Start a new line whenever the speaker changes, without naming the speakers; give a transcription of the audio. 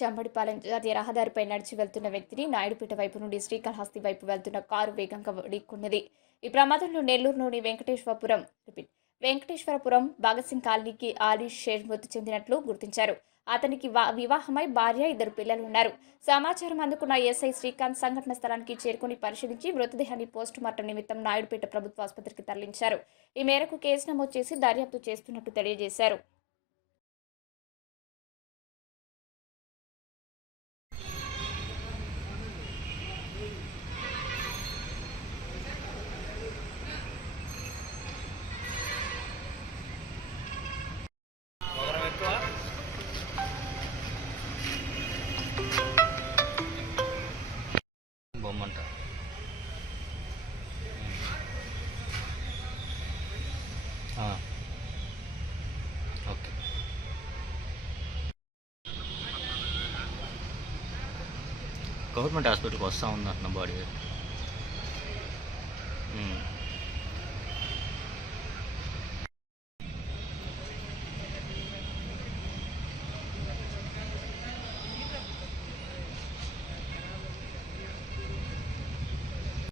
చంబడిపాలెం జాతీయ రహదారిపై నడిచి వెళ్తున్న వ్యక్తిని నాయుడుపేట వైపు నుండి శ్రీకాళహస్తి వైపు వెళ్తున్న కారు వేగంగా ఢీకొన్నది ఈ ప్రమాదంలో నెల్లూరులోని వెంకటేశ్వరపురం వెంకటేశ్వరపురం భగత్ సింగ్ కాలనీకి ఆలీ షేర్ మృతి చెందినట్లు గుర్తించారు. అతనికి వివాహమై భార్య ఇద్దరు పిల్లలు ఉన్నారు. సమాచారం అందుకున్న ఎస్ఐ శ్రీకాంత్ సంఘటన స్థలానికి చేరుకుని పరిశీలించి మృతదేహాన్ని పోస్టు మార్టం నిమిత్తం నాయుడుపేట ప్రభుత్వ ఆసుపత్రికి తరలించారు. ఈ మేరకు కేసు నమోదు చేసి దర్యాప్తు చేస్తున్నట్టు తెలియజేశారు.
బొమ్మంట ఆ. ఓకే గవర్నమెంట్ హాస్పిటల్కి వస్తూ ఉంది అంటున్న బాడీ